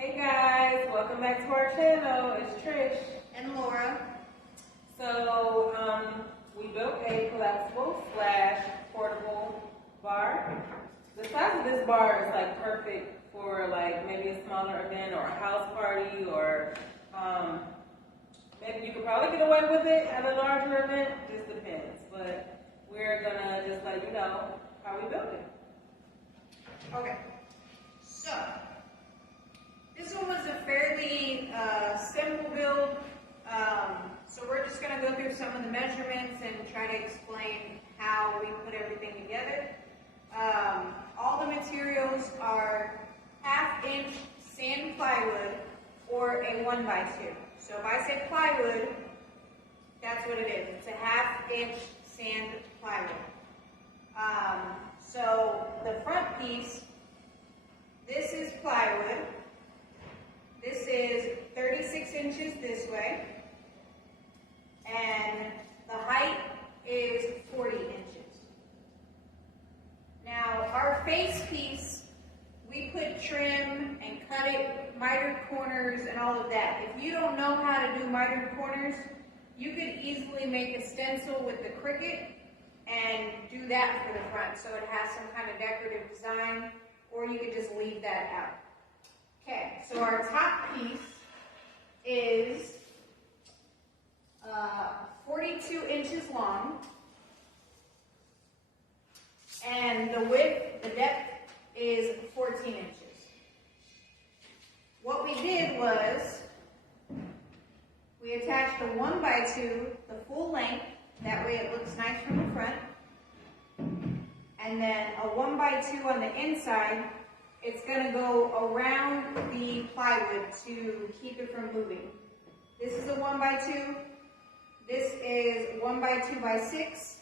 Hey guys, welcome back to our channel. It's Trish and Laura. So we built a collapsible / portable bar. The size of this bar is like perfect for like maybe a smaller event or a house party, or maybe you could probably get away with it at a larger event. Just depends. But we're gonna just let you know how we built it. Okay, so this one was a fairly simple build. So we're just going to go through some of the measurements and try to explain how we put everything together. All the materials are 1/2 inch sand plywood or a 1x2. So if I say plywood, that's what it is. It's a 1/2 inch sand plywood. So the front piece, this is plywood. This is 36 inches this way, and the height is 40 inches. Now, our face piece, we put trim and cut it, mitered corners and all of that. If you don't know how to do mitered corners, you could easily make a stencil with the Cricut and do that for the front, so it has some kind of decorative design, or you could just leave that out. Okay, so our top piece is 42 inches long, and the width, the depth is 14 inches. What we did was we attached a 1x2, the full length, that way it looks nice from the front, and then a 1x2 on the inside. It's going to go around the plywood to keep it from moving. This is a 1x2. This is 1x2x6,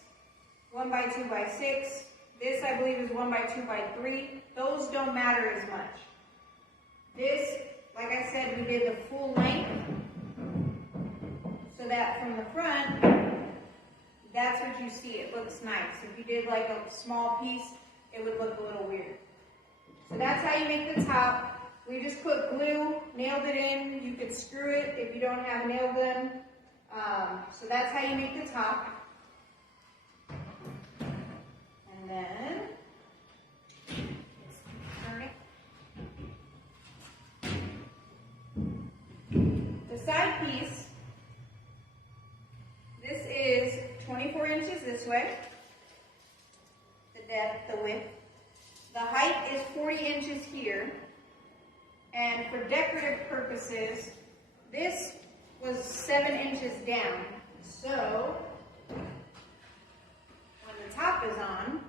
1x2x6. This, I believe, is 1x2x3. Those don't matter as much. This, like I said, we did the full length, so that from the front, that's what you see. It looks nice. If you did like a small piece, it would look a little weird. So that's how you make the top. We just put glue, nailed it in. You could screw it if you don't have a nail gun. So that's how you make the top. And then, turn it. The side piece, this is 24 inches this way. The depth, the width. The height is 40 inches here, and for decorative purposes, this was 7 inches down. So, when the top is on,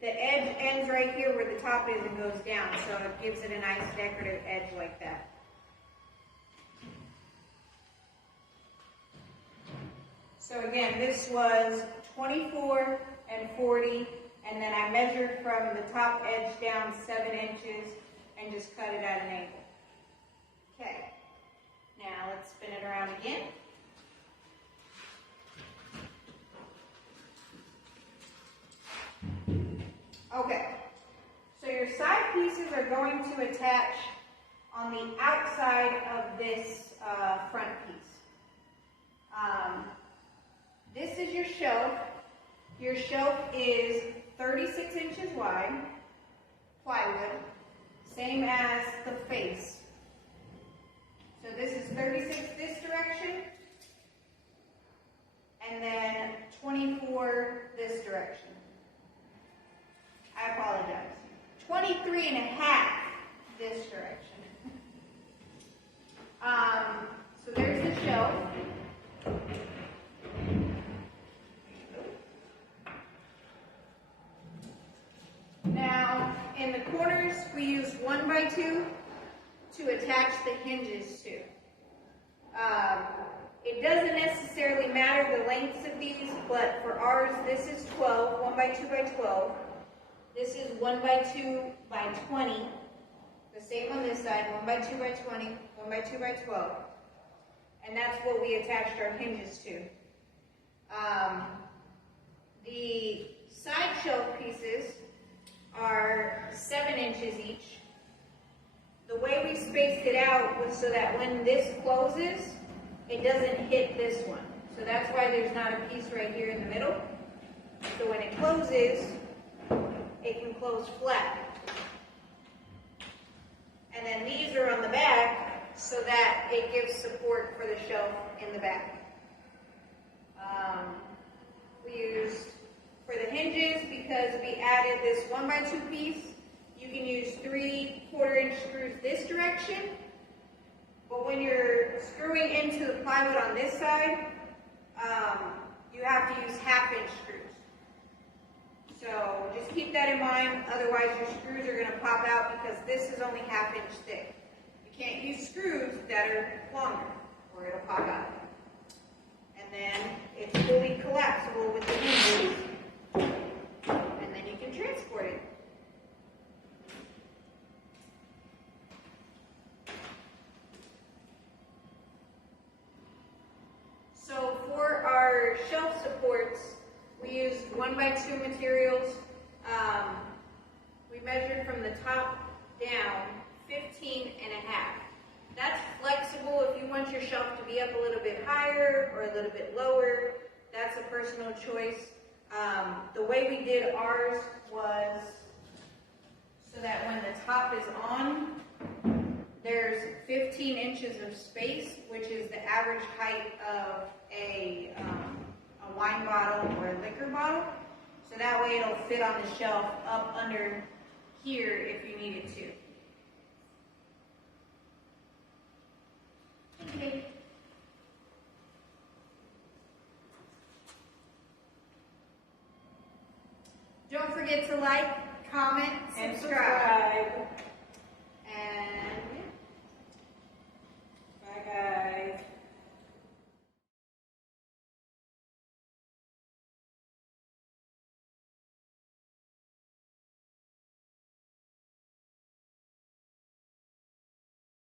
the edge ends right here where the top is and goes down, so it gives it a nice decorative edge like that. So again, this was 24 and 40, and then I measured from the top edge down 7 inches and just cut it at an angle. Okay, now let's spin it around again. Okay, so your side pieces are going to attach on the outside of this front piece. This is your shelf. Your shelf is 36 inches wide, plywood, same as the face. So this is 36 this direction, and then 24 this direction. I apologize. 23 and a half this direction. So there's the shelf. Now, in the corners, we use 1x2 to attach the hinges to. It doesn't necessarily matter the lengths of these, but for ours, this is 12, 1x2x12. This is 1x2x20. The same on this side, 1x2x20, 1x2x12. And that's what we attached our hinges to. The side shelf pieces are 7 inches each. The way we spaced it out was so that when this closes, it doesn't hit this one. So that's why there's not a piece right here in the middle. So when it closes, it can close flat. And then these are on the back so that it gives support for the shelf in the back. We used for the hinges, because we added this 1x2 piece, you can use 3/4-inch screws this direction, but when you're screwing into the plywood on this side, you have to use 1/2-inch screws. So just keep that in mind, otherwise your screws are going to pop out because this is only 1/2 inch thick. You can't use screws that are longer or it'll pop out. And then it's fully collapsible with the hinges, and then you can transport it. So for our shelf supports, we used 1x2 materials. We measured from the top down 15.5. That's flexible if you want your shelf to be up a little bit higher or a little bit lower. That's a personal choice. The way we did ours was so that when the top is on, there's 15 inches of space, which is the average height of a wine bottle or a liquor bottle. So that way it'll fit on the shelf up under here if you needed to. Okay. Don't forget to like, comment, And subscribe. subscribe.